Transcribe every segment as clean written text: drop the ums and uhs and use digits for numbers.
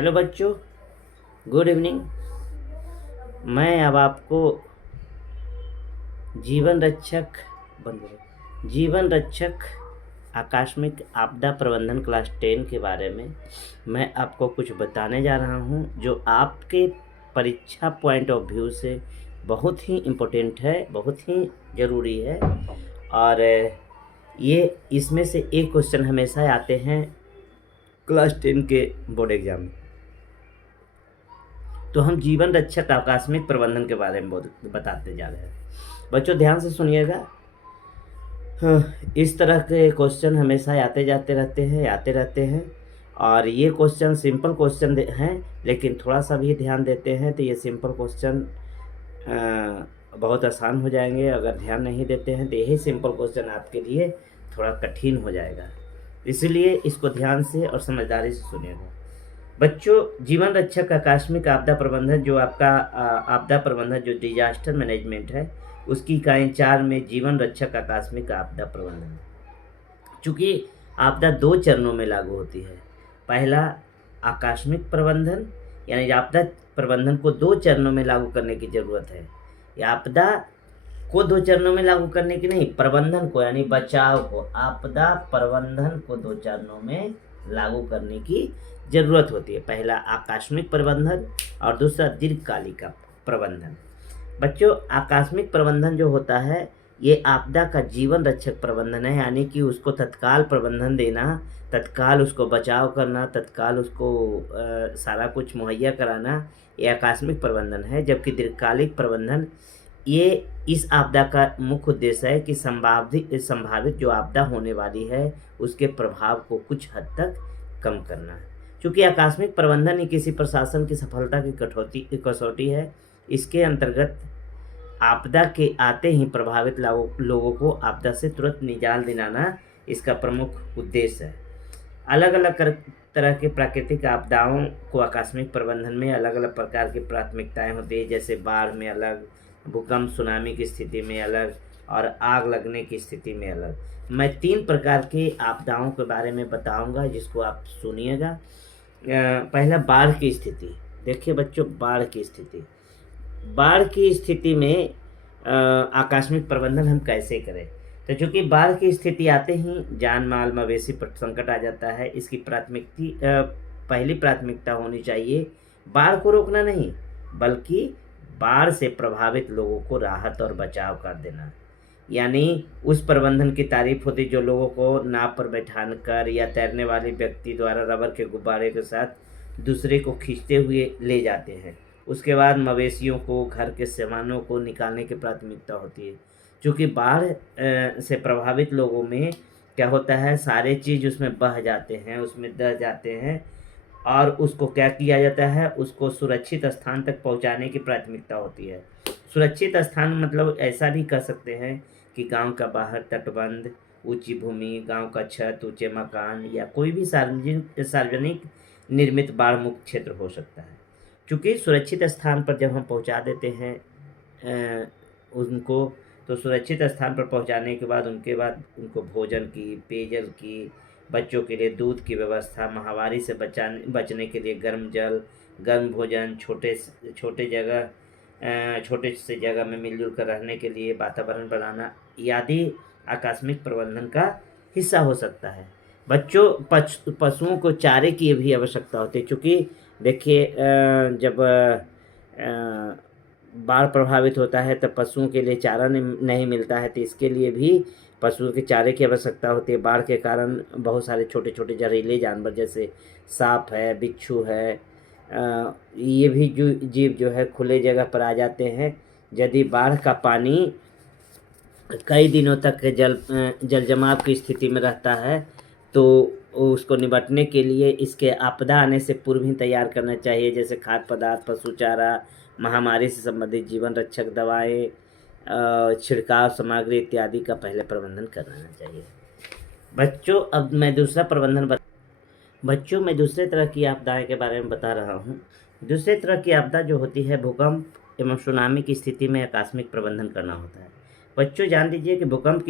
Hello बच्चों, good evening. मैं अब आपको जीवन रक्षक जीवन रक्षक आकस्मिक आपदा प्रबंधन क्लास 10 के बारे में मैं आपको कुछ बताने जा रहा हूं, जो आपके परीक्षा पॉइंट ऑफ व्यू से बहुत ही इम्पोर्टेंट है, बहुत ही ज़रूरी है। और ये इसमें से एक क्वेश्चन हमेशा आते हैं क्लास 10 के बोर्ड एग्जाम में। तो हम जीवन रक्षक आकस्मिक प्रबंधन के बारे में बताते जा रहे हैं। बच्चों ध्यान से सुनिएगा। इस तरह के क्वेश्चन हमेशा आते रहते हैं। और ये क्वेश्चन सिंपल क्वेश्चन हैं, लेकिन थोड़ा सा भी ध्यान देते हैं तो ये सिंपल क्वेश्चन बहुत आसान हो जाएंगे। अगर ध्यान नहीं देते हैं तो यही सिंपल क्वेश्चन आपके लिए थोड़ा कठिन हो जाएगा। इसलिए इसको ध्यान से और समझदारी से सुनिएगा। बच्चों, जीवन रक्षक आकस्मिक आपदा प्रबंधन जो आपका आपदा प्रबंधन जो डिजास्टर मैनेजमेंट है, उसकी इकाई 4 में जीवन रक्षक आकस्मिक आपदा प्रबंधन। चूँकि आपदा 2 चरणों में लागू होती है। पहला आकस्मिक प्रबंधन, यानी आपदा प्रबंधन को 2 चरणों में लागू करने की ज़रूरत है। या आपदा को 2 चरणों में लागू करने की नहीं, प्रबंधन को यानी बचाव को, आपदा प्रबंधन को 2 चरणों में लागू करने की ज़रूरत होती है। पहला आकस्मिक प्रबंधन और दूसरा दीर्घकालिक प्रबंधन। बच्चों, आकस्मिक प्रबंधन जो होता है ये आपदा का जीवन रक्षक प्रबंधन है, यानी कि उसको तत्काल प्रबंधन देना, तत्काल उसको बचाव करना, तत्काल उसको सारा कुछ मुहैया कराना, ये आकस्मिक प्रबंधन है। जबकि दीर्घकालिक प्रबंधन ये इस आपदा का मुख्य उद्देश्य है कि संभावित जो आपदा होने वाली है उसके प्रभाव को कुछ हद तक कम करना है। चूँकि आकस्मिक प्रबंधन ही किसी प्रशासन की सफलता की कसौटी है। इसके अंतर्गत आपदा के आते ही प्रभावित लोगों को आपदा से तुरंत निजात दिलाना इसका प्रमुख उद्देश्य है। अलग अलग तरह के प्राकृतिक आपदाओं को आकस्मिक प्रबंधन में अलग अलग प्रकार की प्राथमिकताएं होती है। जैसे बाढ़ में अलग, भूकंप सुनामी की स्थिति में अलग और आग लगने की स्थिति में अलग। मैं 3 प्रकार के आपदाओं के बारे में बताऊंगा, जिसको आप सुनिएगा। पहला बाढ़ की स्थिति। देखिए बच्चों, बाढ़ की स्थिति में आकस्मिक प्रबंधन हम कैसे करें। तो चूँकि बाढ़ की स्थिति आते ही जान माल मवेशी पर संकट आ जाता है। इसकी पहली प्राथमिकता होनी चाहिए बाढ़ को रोकना नहीं, बल्कि बाढ़ से प्रभावित लोगों को राहत और बचाव कर देना। यानी उस प्रबंधन की तारीफ होती जो लोगों को नाव पर बैठाकर या तैरने वाले व्यक्ति द्वारा रबर के गुब्बारे के साथ दूसरे को खींचते हुए ले जाते हैं। उसके बाद मवेशियों को, घर के सामानों को निकालने की प्राथमिकता होती है। क्योंकि बाढ़ से प्रभावित लोगों में क्या होता है, सारे चीज़ उसमें बह जाते हैं, उसमें दह जाते हैं, और उसको क्या किया जाता है, उसको सुरक्षित स्थान तक पहुंचाने की प्राथमिकता होती है। सुरक्षित स्थान मतलब ऐसा भी कह सकते हैं कि गांव का बाहर तटबंध, ऊंची भूमि, गांव का छत, ऊंचे मकान या कोई भी सार्वजनिक निर्मित बाढ़ मुक्त क्षेत्र हो सकता है। क्योंकि सुरक्षित स्थान पर जब हम पहुंचा देते हैं उनको, तो सुरक्षित स्थान पर पहुंचाने के बाद उनको भोजन की, पेयजल की, बच्चों के लिए दूध की व्यवस्था, महामारी से बचने के लिए गर्म जल, गर्म भोजन, छोटे से जगह में मिलजुल कर रहने के लिए वातावरण बनाना आदि आकस्मिक प्रबंधन का हिस्सा हो सकता है। बच्चों, पशुओं को चारे की भी आवश्यकता होती है। क्योंकि देखिए, जब बाढ़ प्रभावित होता है तब पशुओं के लिए चारा नहीं मिलता है, तो इसके लिए भी पशुओं के चारे की आवश्यकता होती है। बाढ़ के कारण बहुत सारे छोटे छोटे जहरीले जानवर जैसे सांप है, बिच्छू है, ये भी जीव जो है खुले जगह पर आ जाते हैं। यदि बाढ़ का पानी कई दिनों तक जल जमाव की स्थिति में रहता है तो उसको निपटने के लिए इसके आपदा आने से पूर्व ही तैयार करना चाहिए। जैसे खाद्य पदार्थ, पशु चारा, महामारी से संबंधित जीवन रक्षक दवाएं, छिड़काव सामग्री इत्यादि का पहले प्रबंधन करना चाहिए। बच्चों, अब मैं दूसरे तरह की आपदाएं के बारे में बता रहा हूँ। दूसरे तरह की आपदा जो होती है, भूकंप एवं सुनामी की स्थिति में आकस्मिक प्रबंधन करना होता है। बच्चों, जान लीजिए कि भूकंप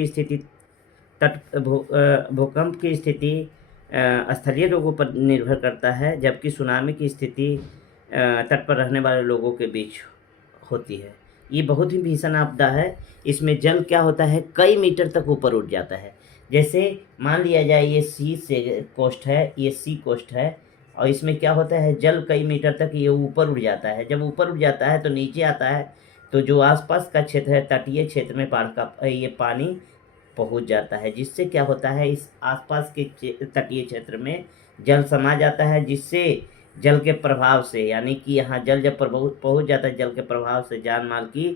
की स्थिति स्थलीय लोगों पर निर्भर करता है, जबकि सुनामी की स्थिति तट पर रहने वाले लोगों के बीच होती है। ये बहुत ही भीषण आपदा है। इसमें जल क्या होता है, कई मीटर तक ऊपर उठ जाता है। जैसे मान लिया जाए ये सी से कोस्ट है, ये सी कोस्ट है, और इसमें क्या होता है, जल कई मीटर तक ये ऊपर उठ जाता है। जब ऊपर उठ जाता है तो नीचे आता है, तो जो आसपास का क्षेत्र है, तटीय क्षेत्र में बाढ़ का ये पानी पहुंच जाता है, जिससे क्या होता है, इस आसपास के तटीय क्षेत्र में जल समा जाता है, जिससे जल के प्रभाव से, यानी कि यहाँ जल जब पहुंच जाता है, जल के प्रभाव से जान माल की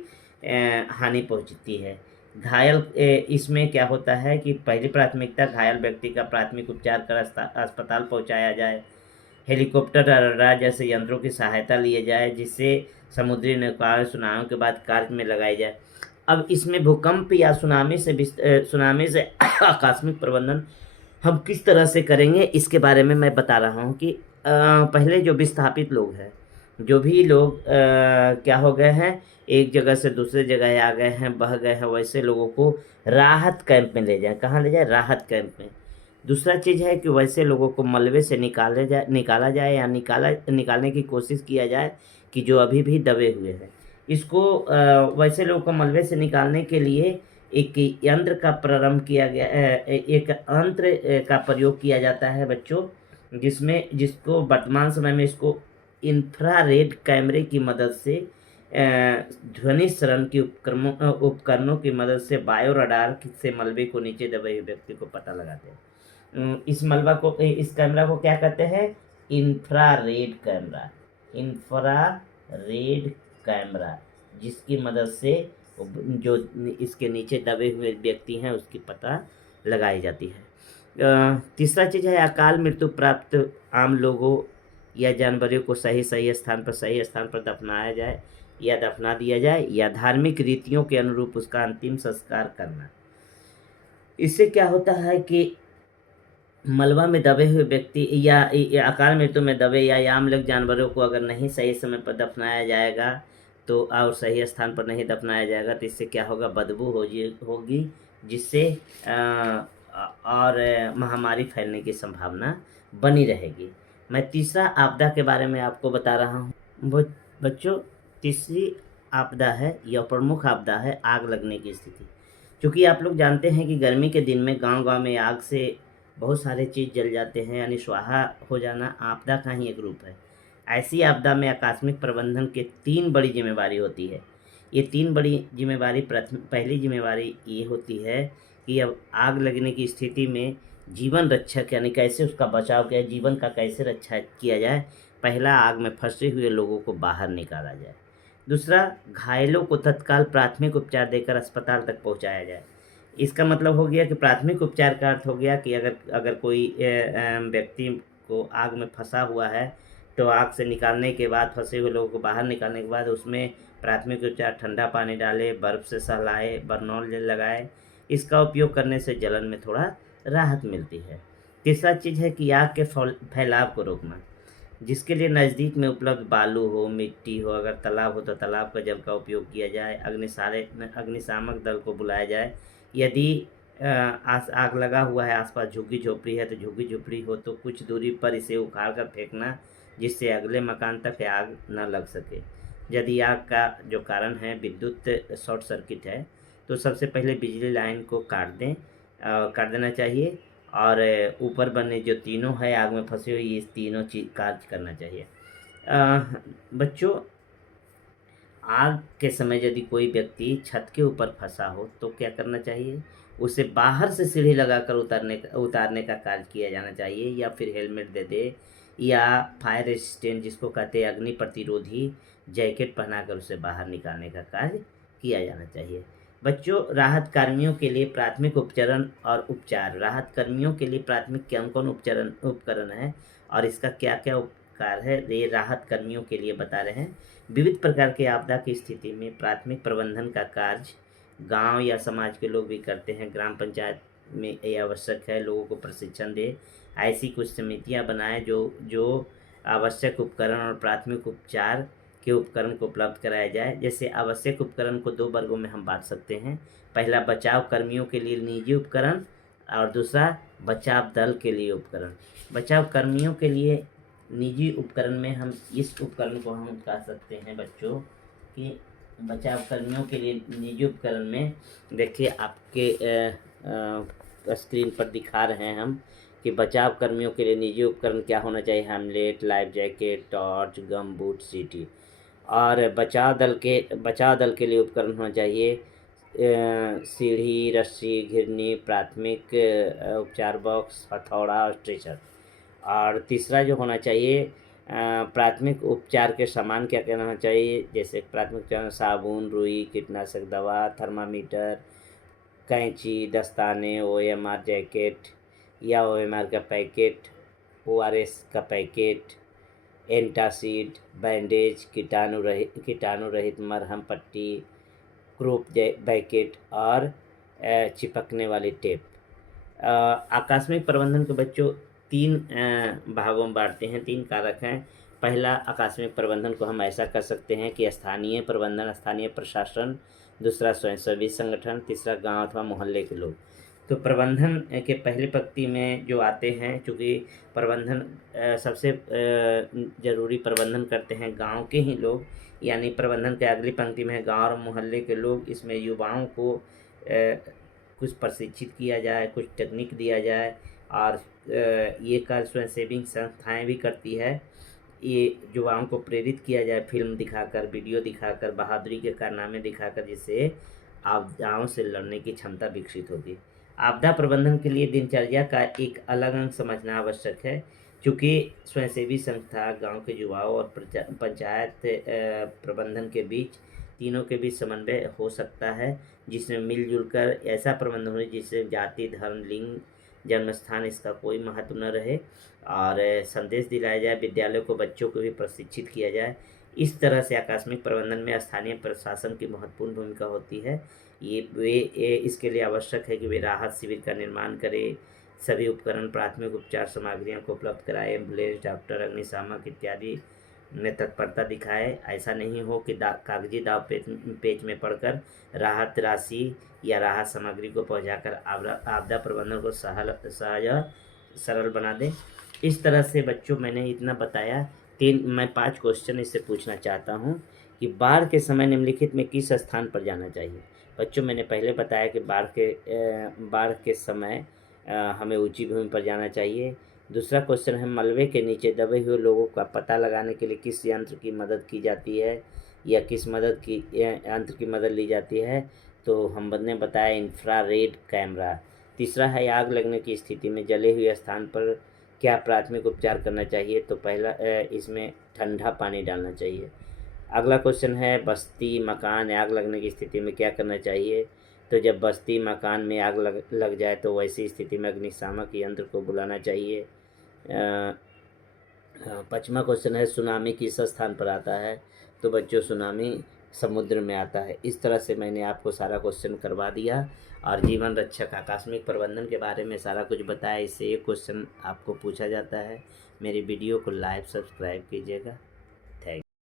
हानि पहुंचती है। घायल इसमें क्या होता है कि पहली प्राथमिकता घायल व्यक्ति का प्राथमिक उपचार कर अस्पताल पहुंचाया जाए। हेलीकॉप्टर और रडार जैसे यंत्रों की सहायता लिए जाए, जिससे समुद्री नौकाएं सुनामी के बाद कार्य में लगाई जाए। अब इसमें भूकंप या सुनामी से आकस्मिक प्रबंधन हम किस तरह से करेंगे, इसके बारे में मैं बता रहा हूँ कि पहले जो विस्थापित लोग हैं, जो भी लोग क्या हो गए हैं, एक जगह से दूसरे जगह आ गए हैं, बह गए हैं, वैसे लोगों को राहत कैंप में ले जाए। कहाँ ले जाए, राहत कैंप में। दूसरा चीज़ है कि वैसे लोगों को मलबे से निकाला जाए या निकालने की कोशिश किया जाए कि जो अभी भी दबे हुए हैं। इसको वैसे लोगों को मलबे से निकालने के लिए एक यंत्र का प्रारंभ किया गया, एक यंत्र का प्रयोग किया जाता है बच्चों, जिसको वर्तमान समय में इसको इंफ्रारेड कैमरे की मदद से ध्वनि शरण की उपकरणों की मदद से बायो रडार से मलबे को नीचे दबे हुए व्यक्ति को पता लगाते हैं। इस कैमरा को क्या कहते हैं, इंफ्रारेड कैमरा। इंफ्रारेड कैमरा, जिसकी मदद से जो इसके नीचे दबे हुए व्यक्ति हैं उसकी पता लगाई जाती है। तीसरा चीज़ है अकाल मृत्यु प्राप्त आम लोगों या जानवरों को सही स्थान पर दफनाया जाए या दफना दिया जाए, या धार्मिक रीतियों के अनुरूप उसका अंतिम संस्कार करना। इससे क्या होता है कि मलबा में दबे हुए व्यक्ति या अकाल मृत्यु में दबे या आम लोग जानवरों को अगर नहीं सही समय पर दफनाया जाएगा तो और सही स्थान पर नहीं दफनाया जाएगा, तो इससे क्या होगा, बदबू होगी, जिससे और महामारी फैलने की संभावना बनी रहेगी। मैं तीसरा आपदा के बारे में आपको बता रहा हूँ बच्चों। तीसरी आपदा है, यह प्रमुख आपदा है, आग लगने की स्थिति। क्योंकि आप लोग जानते हैं कि गर्मी के दिन में गांव में आग से बहुत सारे चीज़ जल जाते हैं, यानी स्वाहा हो जाना आपदा का ही एक रूप है। ऐसी आपदा में आकस्मिक प्रबंधन के 3 बड़ी जिम्मेवारी होती है। ये 3 बड़ी जिम्मेवारी, पहली जिम्मेवारी ये होती है कि अब आग लगने की स्थिति में जीवन रक्षक, यानी कैसे उसका बचाव किया, जीवन का कैसे रक्षा किया जाए। पहला, आग में फंसे हुए लोगों को बाहर निकाला जाए। दूसरा, घायलों को तत्काल प्राथमिक उपचार देकर अस्पताल तक पहुंचाया जाए। इसका मतलब हो गया कि प्राथमिक उपचार का अर्थ हो गया कि अगर कोई व्यक्ति को आग में फंसा हुआ है, तो आग से निकालने के बाद, फंसे हुए लोगों को बाहर निकालने के बाद उसमें प्राथमिक उपचार, ठंडा पानी डाले, बर्फ़ से सहलाए, बर्नॉल जेल लगाए। इसका उपयोग करने से जलन में थोड़ा राहत मिलती है। तीसरा चीज़ है कि आग के फैलाव को रोकना, जिसके लिए नज़दीक में उपलब्ध बालू हो, मिट्टी हो, अगर तालाब हो तो तालाब का जल का उपयोग किया जाए। अग्निशामक दल को बुलाया जाए। यदि आग लगा हुआ है, आसपास झुग्गी झोपड़ी है, तो झुग्गी झोपड़ी हो तो कुछ दूरी पर इसे उखाड़ कर फेंकना, जिससे अगले मकान तक आग न लग सके। यदि आग का जो कारण है विद्युत शॉर्ट सर्किट है, तो सबसे पहले बिजली लाइन को काट देना चाहिए, और ऊपर बने जो तीनों है आग में फंसे हुए, ये तीनों चीज कार्य करना चाहिए। बच्चों, आग के समय यदि कोई व्यक्ति छत के ऊपर फंसा हो तो क्या करना चाहिए, उसे बाहर से सीढ़ी लगाकर उतारने का कार्य किया जाना चाहिए, या फिर हेलमेट दे दे, या फायर रेसिस्टेंट, जिसको कहते हैं अग्नि प्रतिरोधी जैकेट पहनाकर उसे बाहर निकालने का कार्य किया जाना चाहिए। बच्चों, राहत कर्मियों के लिए प्राथमिक उपचार और उपचार। राहत कर्मियों के लिए प्राथमिक कौन उपकरण है और इसका क्या क्या उपकार है, ये राहत कर्मियों के लिए बता रहे हैं। विविध प्रकार के आपदा की स्थिति में प्राथमिक प्रबंधन का कार्य गांव या समाज के लोग भी करते हैं। ग्राम पंचायत में ये आवश्यक है, लोगों को प्रशिक्षण दे, ऐसी कुछ समितियां बनाएं जो आवश्यक उपकरण और प्राथमिक उपचार के उपकरण को उपलब्ध कराया जाए। जैसे आवश्यक उपकरण को 2 वर्गों में हम बांट सकते हैं। पहला, बचाव कर्मियों के लिए निजी उपकरण, और दूसरा बचाव दल के लिए उपकरण। बचाव कर्मियों के लिए निजी उपकरण में हम इस उपकरण को हम कह सकते हैं बच्चों कि बचाव कर्मियों के लिए निजी उपकरण में देखिए आपके स्क्रीन पर दिखा रहे हैं हम कि बचाव कर्मियों के लिए निजी उपकरण क्या होना चाहिए। हेमलेट, लाइफ जैकेट, टॉर्च, गम बूट, सीटी। और बचाव दल के लिए उपकरण होना चाहिए सीढ़ी, रस्सी, घिरनी, प्राथमिक उपचार बॉक्स, हथौड़ा और स्ट्रेचर। और तीसरा जो होना चाहिए प्राथमिक उपचार के सामान क्या क्या होना चाहिए, जैसे प्राथमिक उपचार साबुन, रुई, कीटनाशक दवा, थर्मामीटर, कैंची, दस्ताने, OMR जैकेट या OMR का पैकेट, ORS का पैकेट, एंटासिड, बैंडेज, कीटाणु रहित मरहम पट्टी, क्रोप पैकेट और चिपकने वाली टेप। आकस्मिक प्रबंधन के बच्चों 3 भागों में बांटते हैं, 3 कारक हैं। पहला आकस्मिक प्रबंधन को हम ऐसा कर सकते हैं कि स्थानीय प्रबंधन, स्थानीय प्रशासन, दूसरा स्वयंसेवी संगठन, तीसरा गांव अथवा मोहल्ले के लोग। तो प्रबंधन के पहली पंक्ति में जो आते हैं, चूँकि प्रबंधन सबसे ज़रूरी प्रबंधन करते हैं गांव के ही लोग, यानी प्रबंधन के अगली पंक्ति में गांव और मोहल्ले के लोग। इसमें युवाओं को कुछ प्रशिक्षित किया जाए, कुछ टेक्निक दिया जाए और ये कार्य स्वयंसेवी संस्थाएँ भी करती है। ये युवाओं को प्रेरित किया जाए फिल्म दिखाकर, वीडियो दिखाकर, बहादुरी के कारनामे दिखाकर, जिससे आपदाओं से लड़ने की क्षमता विकसित होगी। आपदा प्रबंधन के लिए दिनचर्या का एक अलग अंग समझना आवश्यक है, क्योंकि स्वयंसेवी संस्था, गांव के युवाओं और पंचायत प्रबंधन के बीच, तीनों के बीच समन्वय हो सकता है, जिसमें मिलजुल कर ऐसा प्रबंधन हो जिससे जाति, धर्म, लिंग, जन्मस्थान इसका कोई महत्व न रहे और संदेश दिलाया जाए। विद्यालयों को, बच्चों को भी प्रशिक्षित किया जाए। इस तरह से आकस्मिक प्रबंधन में स्थानीय प्रशासन की महत्वपूर्ण भूमिका होती है। इसके लिए आवश्यक है कि वे राहत शिविर का निर्माण करें, सभी उपकरण, प्राथमिक उपचार सामग्रियों को उपलब्ध कराएं, एम्बुलेंस, डॉक्टर, अग्निशामक इत्यादि में तत्परता दिखाए। ऐसा नहीं हो कि कागजी दाव पेच में पड़कर राहत राशि या राहत सामग्री को पहुंचाकर आपदा प्रबंधन को सरल बना दें। इस तरह से बच्चों मैंने इतना बताया। मैं 5 क्वेश्चन इससे पूछना चाहता हूँ कि बाढ़ के समय निम्नलिखित में किस स्थान पर जाना चाहिए। बच्चों मैंने पहले बताया कि बाढ़ के समय हमें ऊंची भूमि पर जाना चाहिए। दूसरा क्वेश्चन है मलबे के नीचे दबे हुए लोगों का पता लगाने के लिए किस यंत्र की मदद की जाती है या किस यंत्र की मदद ली जाती है। तो हमने बताया इंफ्रारेड कैमरा। तीसरा है आग लगने की स्थिति में जले हुए स्थान पर क्या प्राथमिक उपचार करना चाहिए। तो पहला इसमें ठंडा पानी डालना चाहिए। अगला क्वेश्चन है बस्ती मकान आग लगने की स्थिति में क्या करना चाहिए। तो जब बस्ती मकान में आग लग जाए तो वैसी स्थिति में अग्निशामक यंत्र को बुलाना चाहिए। 5वां क्वेश्चन है सुनामी किस स्थान पर आता है। तो बच्चों सुनामी समुद्र में आता है। इस तरह से मैंने आपको सारा क्वेश्चन करवा दिया और जीवन रक्षक आकस्मिक प्रबंधन के बारे में सारा कुछ बताया। इससे एक क्वेश्चन आपको पूछा जाता है। मेरी वीडियो को लाइक सब्सक्राइब कीजिएगा।